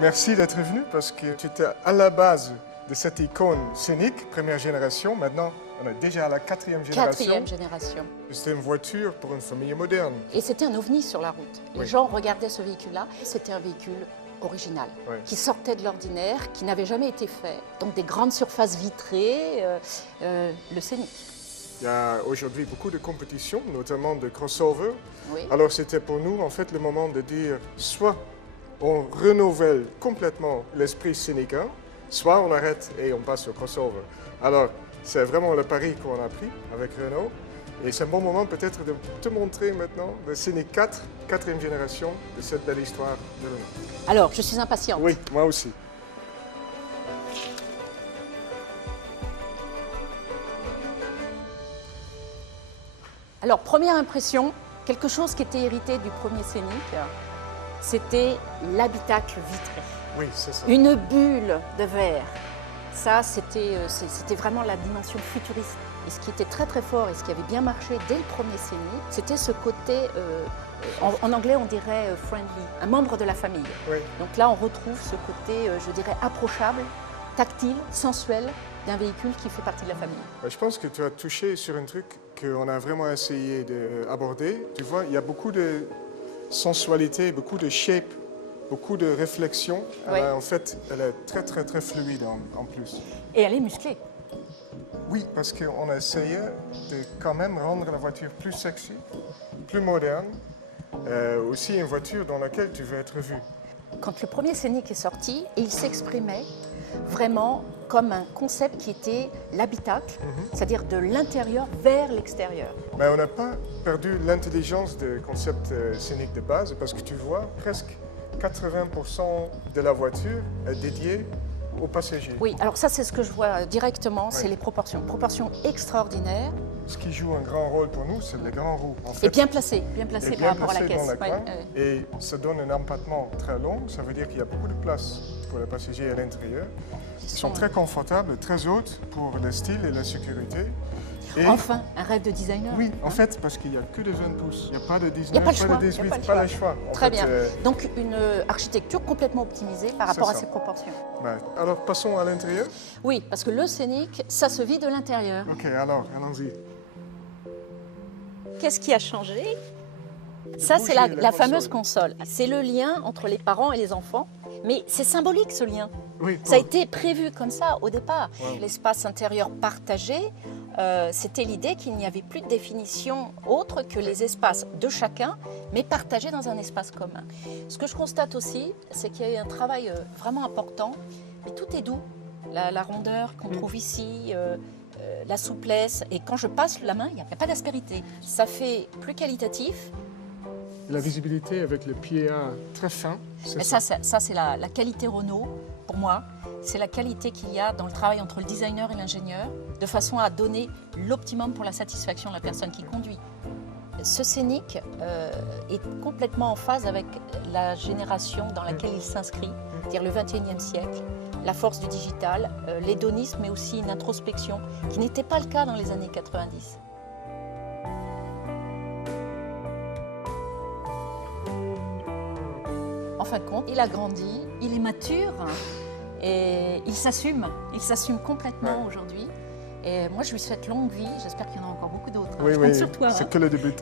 Merci d'être venu parce que tu étais à la base de cette icône scénique, première génération. Maintenant, on est déjà à la quatrième génération. Quatrième génération. C'était une voiture pour une famille moderne. Et c'était un ovni sur la route. Les gens regardaient ce véhicule-là. C'était un véhicule original, qui sortait de l'ordinaire, qui n'avait jamais été fait. Donc des grandes surfaces vitrées, le scénic. Il y a aujourd'hui beaucoup de compétitions, notamment de crossover. Oui. Alors c'était pour nous en fait le moment de dire soit on renouvelle complètement l'esprit scénique, soit on arrête et on passe au crossover. Alors c'est vraiment le pari qu'on a pris avec Renault. Et c'est un bon moment peut-être de te montrer maintenant le Scénic 4, quatrième génération de cette belle histoire de Renault. Alors, je suis impatiente. Oui, moi aussi. Alors, première impression, quelque chose qui était hérité du premier Scénic, c'était l'habitacle vitré. Oui, c'est ça. Une bulle de verre. Ça, c'était vraiment la dimension futuriste. Et ce qui était très très fort et ce qui avait bien marché dès le premier Scénic, c'était ce côté, en anglais on dirait friendly, un membre de la famille. Oui. Donc là on retrouve ce côté, je dirais, approchable, tactile, sensuel d'un véhicule qui fait partie de la famille. Je pense que tu as touché sur un truc qu'on a vraiment essayé d'aborder. Tu vois, il y a beaucoup de sensualité, beaucoup de shape, beaucoup de réflexion. Oui. En fait, elle est très très très fluide en plus. Et elle est musclée. Oui, parce qu'on a essayé de quand même rendre la voiture plus sexy, plus moderne, aussi une voiture dans laquelle tu veux être vu. Quand le premier Scénic est sorti, il s'exprimait vraiment comme un concept qui était l'habitacle, c'est-à-dire de l'intérieur vers l'extérieur. Mais on n'a pas perdu l'intelligence du concept scénique de base, parce que tu vois, presque 80% de la voiture est dédiée aux passagers. Oui, alors ça c'est ce que je vois directement, c'est les proportions. Proportions extraordinaires. Ce qui joue un grand rôle pour nous, c'est les grands roues. En fait, Et bien placé par rapport à la dans caisse. la coin, et ça donne un empattement très long, ça veut dire qu'il y a beaucoup de place pour les passagers à l'intérieur. Ils sont très confortables, très hautes pour le style et la sécurité. Et enfin, un rêve de designer. oui, en fait, parce qu'il n'y a que de 20 pouces. Il n'y a pas de 19, Il n'y a pas le choix, de 18, il y a pas le pas le choix. Très bien. Donc une architecture complètement optimisée par rapport à ça. ses proportions. Ouais. Alors, passons à l'intérieur. Oui, parce que le Scénic, ça se vit de l'intérieur. Ok, alors, allons-y. Qu'est-ce qui a changé? Ça, c'est la fameuse console. C'est le lien entre les parents et les enfants. Mais c'est symbolique, ce lien. Oui, Ça a été prévu comme ça au départ. Wow. L'espace intérieur partagé, c'était l'idée qu'il n'y avait plus de définition autre que les espaces de chacun, mais partagés dans un espace commun. Ce que je constate aussi, c'est qu'il y a eu un travail vraiment important, mais tout est doux. La rondeur qu'on trouve ici, la souplesse, et quand je passe la main, il n'y a pas d'aspérité. Ça fait plus qualitatif. La visibilité avec le PIA très fin, c'est ça. Ça, c'est la qualité Renault, pour moi. C'est la qualité qu'il y a dans le travail entre le designer et l'ingénieur, de façon à donner l'optimum pour la satisfaction de la personne qui conduit. Ce Scénic est complètement en phase avec la génération dans laquelle il s'inscrit, c'est-à-dire le XXIe siècle, la force du digital, l'hédonisme, mais aussi une introspection, qui n'était pas le cas dans les années 90. En fin de compte, il a grandi, il est mature et il s'assume complètement aujourd'hui. Et moi, je lui souhaite longue vie, j'espère qu'il y en a encore beaucoup d'autres. Oui, je compte sur toi. C'est que le début.